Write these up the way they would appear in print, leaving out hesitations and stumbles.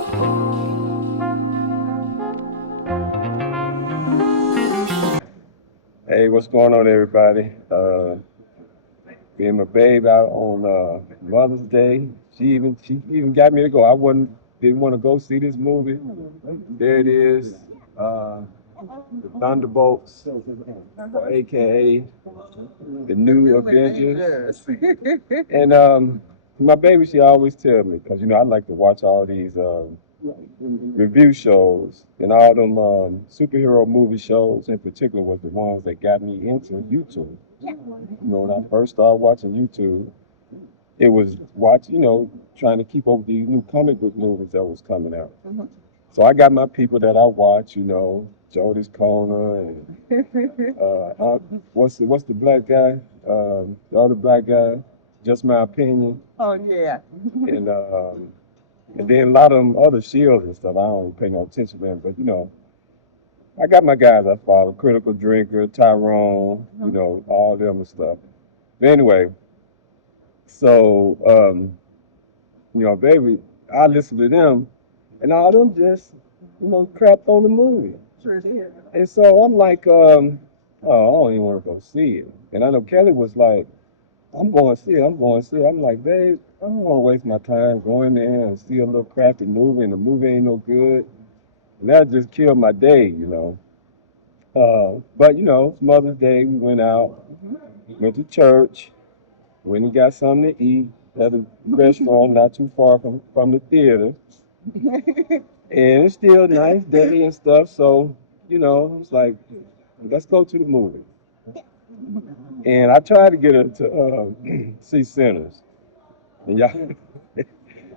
Hey, what's going on, everybody? Me and my babe out on Mother's Day. She even got me to go. I wasn't didn't want to go see this movie. There it is, the Thunderbolts, or AKA the New Avengers. And my baby, she always tell me, because I like to watch all these review shows, and all them superhero movie shows in particular was the ones that got me into YouTube. When I first started watching YouTube, it was trying to keep up with these new comic book movies that was coming out. So I got my people that I watch, Jodie's Corner and what's the black guy, the other black guy, just my opinion, Oh yeah. and then a lot of them other shields and stuff. I don't pay no attention to them, but I got my guys I follow: Critical Drinker, Tyrone, all them and stuff. But anyway, so baby, I listen to them, and all them just crap on the movie. Sure did. And so I'm like, oh, I don't even want to go see it. And I know Kelly was like, I'm going to see it. I'm going to see it. I'm like, babe, I don't want to waste my time going there and see a little crappy movie, and the movie ain't no good. And that just killed my day. But it's Mother's Day. We went out, went to church, went and got something to eat at a restaurant not too far from the theater. And it's still a nice day and stuff. So, it's like, let's go to the movie. And I tried to get her to see Sinners. And y'all,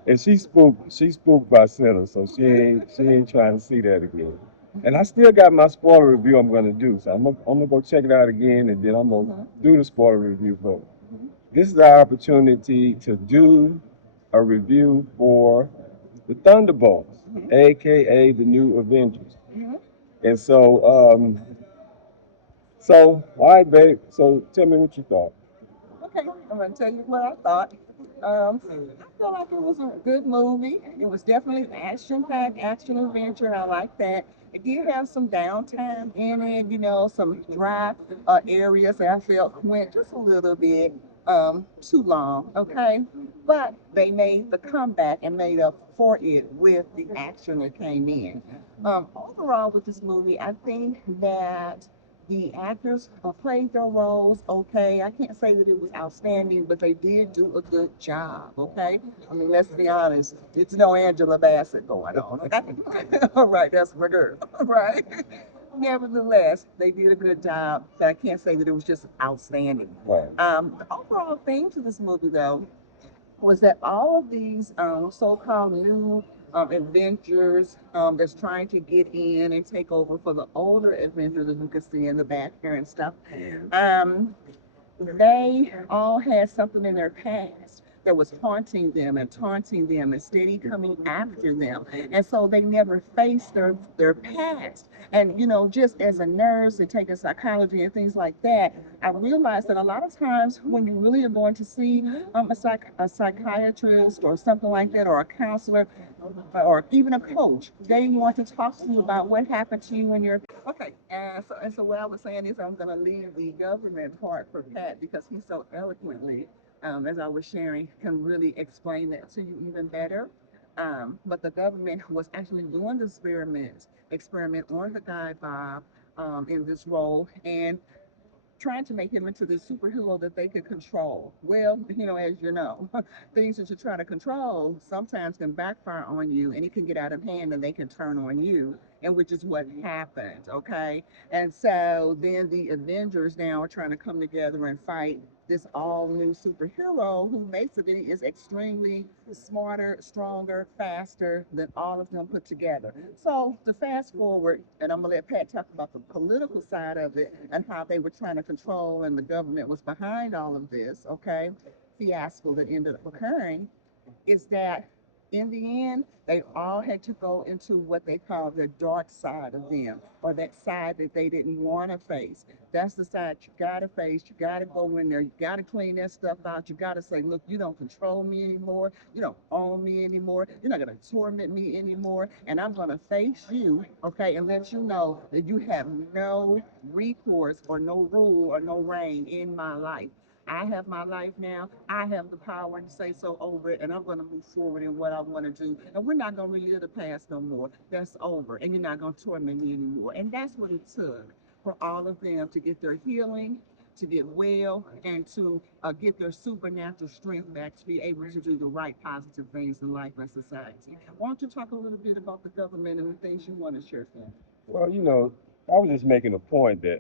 and she spooked by Sinners, so she ain't trying to see that again. And I still got my spoiler review I'm gonna do. So I'm gonna go check it out again, and then I'm gonna do the spoiler review. But this is our opportunity to do a review for the Thunderbolts, aka the New Avengers. And so all right, babe. So tell me what you thought. Okay, I'm gonna tell you what I thought. I feel like it was a good movie. It was definitely an action-packed action adventure. I like that. It did have some downtime in it, some dry areas that I felt went just a little bit too long. Okay, but they made the comeback and made up for it with the action that came in. Overall, with this movie, I think that the actors played their roles okay. I can't say that it was outstanding, but they did do a good job. Okay, I mean, let's be honest. It's no Angela Bassett going on. Okay? All right, that's my girl. Right. Nevertheless, they did a good job, but I can't say that it was just outstanding. Right. The overall theme to this movie, though, was that all of these so-called new adventures that's trying to get in and take over for the older adventures that you can see in the back here and stuff, um, they all had something in their past that was haunting them and taunting them and steady coming after them. And so they never faced their past. And, just as a nurse and taking psychology and things like that, I realized that a lot of times when you really are going to see a psychiatrist or something like that, or a counselor, or even a coach, they want to talk to you about what happened to you in your. Okay, and so what I was saying is I'm going to leave the government part for Pat because he so eloquently, as I was sharing, can really explain that to you even better. But the government was actually doing the experiment on the guy Bob in this role, and trying to make him into this superhero that they could control. Well, as you know, things that you try to control sometimes can backfire on you and it can get out of hand and they can turn on you, and which is what happened, okay? And so then the Avengers now are trying to come together and fight this all new superhero who basically is extremely smarter, stronger, faster than all of them put together. So to fast forward, and I'm gonna let Pat talk about the political side of it and how they were trying to control and the government was behind all of this, okay, fiasco that ended up occurring, is that in the end, they all had to go into what they call the dark side of them, or that side that they didn't want to face. That's the side you gotta face. You gotta go in there. You gotta clean that stuff out. You gotta say, look, you don't control me anymore. You don't own me anymore. You're not gonna torment me anymore. And I'm gonna face you, okay, and let you know that you have no recourse or no rule or no reign in my life. I have my life now. I have the power to say so over it, and I'm going to move forward in what I want to do. And we're not going to relive the past no more. That's over, and you're not going to torment me anymore. And that's what it took for all of them to get their healing, to get well, and to get their supernatural strength back to be able to do the right positive things in life and society. Why don't you talk a little bit about the government and the things you want to share, Sam? Well, I was just making a point that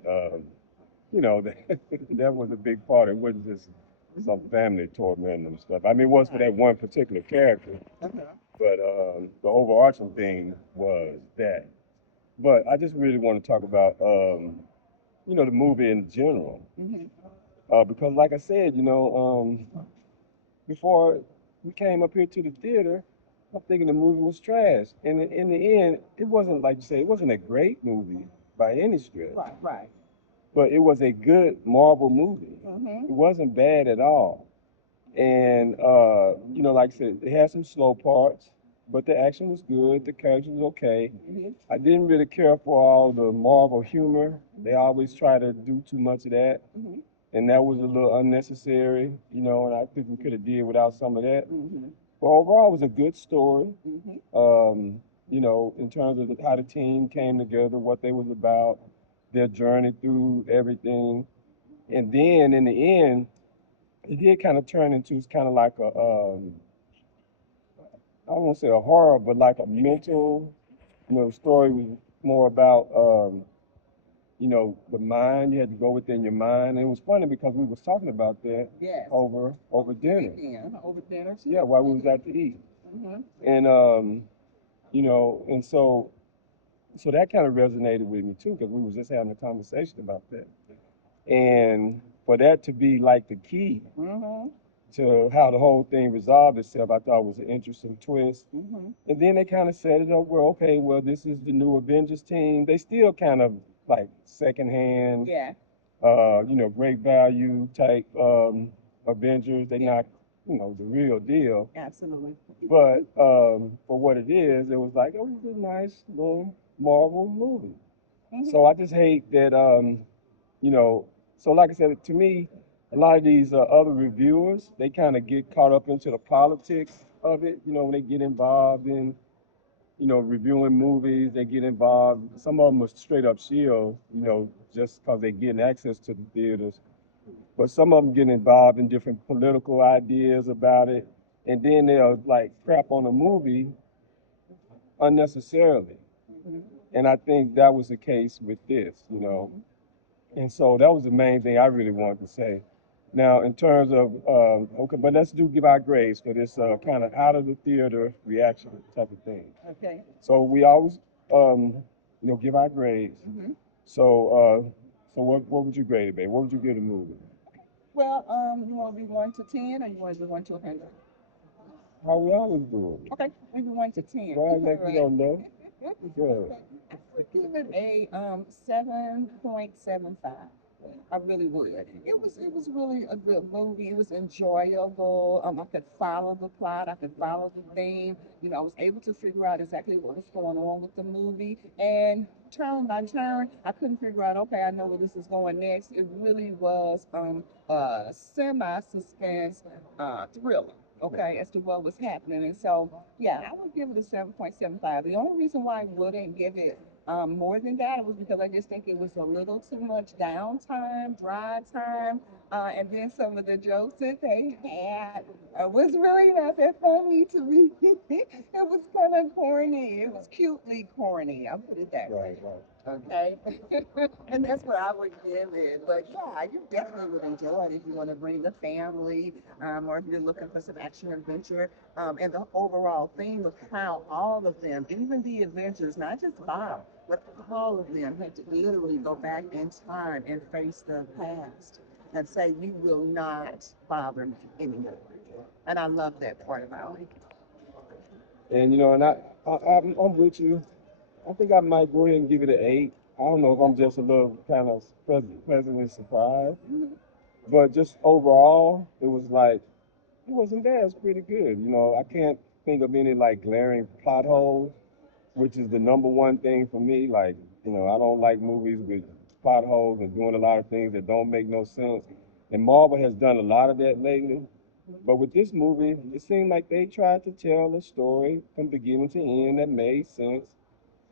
that, that was a big part. It wasn't just some family tormenting and stuff. I mean, it was for that one particular character, Uh-huh. but the overarching thing was that. But I just really want to talk about the movie in general, Hmm. because like I said, before we came up here to the theater, I'm thinking the movie was trash, and in the end, it wasn't like you say, it wasn't a great movie by any stretch, Right, right. but it was a good Marvel movie. Hmm. It wasn't bad at all. And like I said, it had some slow parts, but the action was good. The character was okay. Hmm. I didn't really care for all the Marvel humor. They always try to do too much of that, Hmm. and that was a little unnecessary. And I think we could have did without some of that. Hmm. But overall, it was a good story. Hmm. In terms of how the team came together, what they was about, their journey through everything, and then in the end, it did kind of turn into it's kind of like I don't want to say a horror, but like a mental, story was more about, the mind. You had to go within your mind. And it was funny because we was talking about that Yes. over dinner. Weekend, over dinner too. Yeah, while we was out to eat. Hmm. And, and so that kind of resonated with me too, because we was just having a conversation about that. And for that to be like the key Hmm. to how the whole thing resolved itself, I thought was an interesting twist. Hmm. And then they kind of set it up where, okay, well, this is the new Avengers team. They still kind of like secondhand, Yeah. great value type Avengers. They're Yeah. not, the real deal. Absolutely. But for what it is, it was like, it was a nice little Marvel movie. Hmm. So I just hate that, you know, so like I said, to me, a lot of these other reviewers, they kind of get caught up into the politics of it. When they get involved in, reviewing movies, they get involved. Some of them are straight up shield, just because they're getting access to the theaters. But some of them get involved in different political ideas about it. And then they'll like crap on a movie unnecessarily. Hmm. And I think that was the case with this. And so that was the main thing I really wanted to say. Now, in terms of, okay, but let's give our grades for this kind of out of the theater reaction type of thing. Okay. So we always, give our grades. Hmm. So what would you grade it, babe? What would you give the movie? Well, you want to be 1 to 10, or you want to be 1 to 100? How we always do it. Okay, maybe 1 to 10. Well, All like you right. don't know. Good. I would give it a 7.75. I really would. It was really a good movie. It was enjoyable. I could follow the plot. I could follow the theme. I was able to figure out exactly what was going on with the movie. And turn by turn, I couldn't figure out. Okay, I know where this is going next. It really was a semi-suspense thriller. Okay, as to what was happening. And so, yeah, I would give it a 7.75. The only reason why I wouldn't give it more than that was because I just think it was a little too much downtime, dry time, and then some of the jokes that they had was really not that funny to me. It was kind of corny. It was cutely corny. I'll put it that way. Right, right. Okay. And that's what I would give it. But yeah, you definitely would enjoy it if you want to bring the family, or if you're looking for some action adventure. And the overall theme of how all of them, even the Avengers, not just Bob, but all of them had to literally go back in time and face their past and say, you will not bother me anymore. And I love that part about it. And I'm with you. I think I might go ahead and give it an 8. I don't know if I'm just a little kind of pleasantly surprised, Mhm. but just overall, it was like it wasn't bad. It's pretty good. I can't think of any like glaring plot holes, which is the number one thing for me. Like, I don't like movies with plot holes and doing a lot of things that don't make no sense. And Marvel has done a lot of that lately. But with this movie, it seemed like they tried to tell a story from beginning to end that made sense.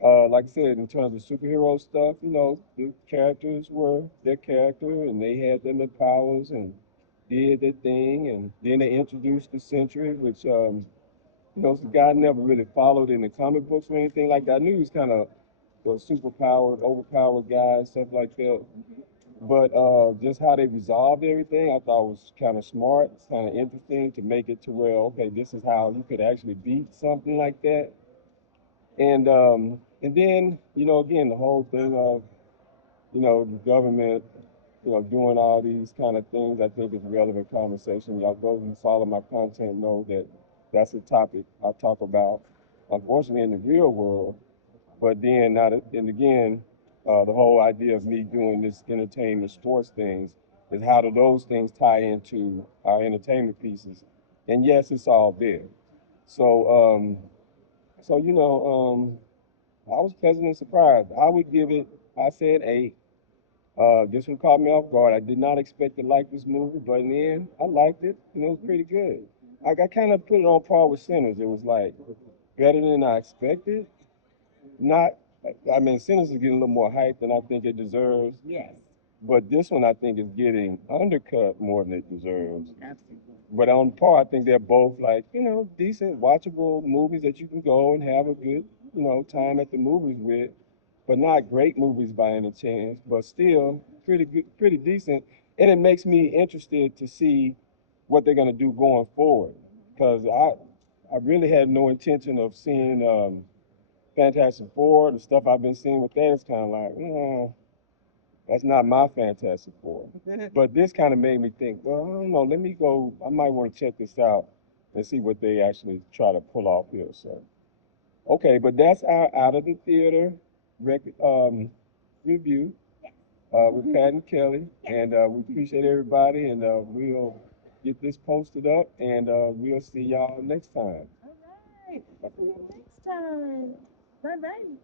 Like I said, in terms of superhero stuff, the characters were their character and they had their powers and did their thing. And then they introduced the Sentry, which, the guy never really followed in the comic books or anything like that. I knew he was kind of a super powered, overpowered guy and stuff like that. But just how they resolved everything, I thought was kind of smart. It's kind of interesting to make it to where, okay, this is how you could actually beat something like that. And then, again, the whole thing of, the government, doing all these kind of things, I think is relevant conversation. Y'all those who follow my content know that that's a topic I talk about, unfortunately, in the real world. But then, not, and again, the whole idea of me doing this entertainment sports things is how do those things tie into our entertainment pieces? And yes, it's all there. So, I was pleasantly surprised. I would give it, I said 8. This one caught me off guard. I did not expect to like this movie, but in the end, I liked it. It was pretty good. I kind of put it on par with Sinners. It was like better than I expected. Not, I mean, Sinners is getting a little more hype than I think it deserves, Yes, but this one I think is getting undercut more than it deserves. absolutely. But on par, I think they're both like, decent, watchable movies that you can go and have a good, time at the movies with, but not great movies by any chance, but still pretty good, pretty decent. And it makes me interested to see what they're gonna do going forward, because I really had no intention of seeing Fantastic Four. The stuff I've been seeing with that is kind of like, that's not my Fantastic Four. But this kind of made me think, well, I don't know, let me go, I might want to check this out and see what they actually try to pull off here. So, okay, but that's our out of the theater review with Pat and Kelly. And we appreciate everybody, and we'll get this posted up, and we'll see y'all next time. All right. See you next time. Bye bye.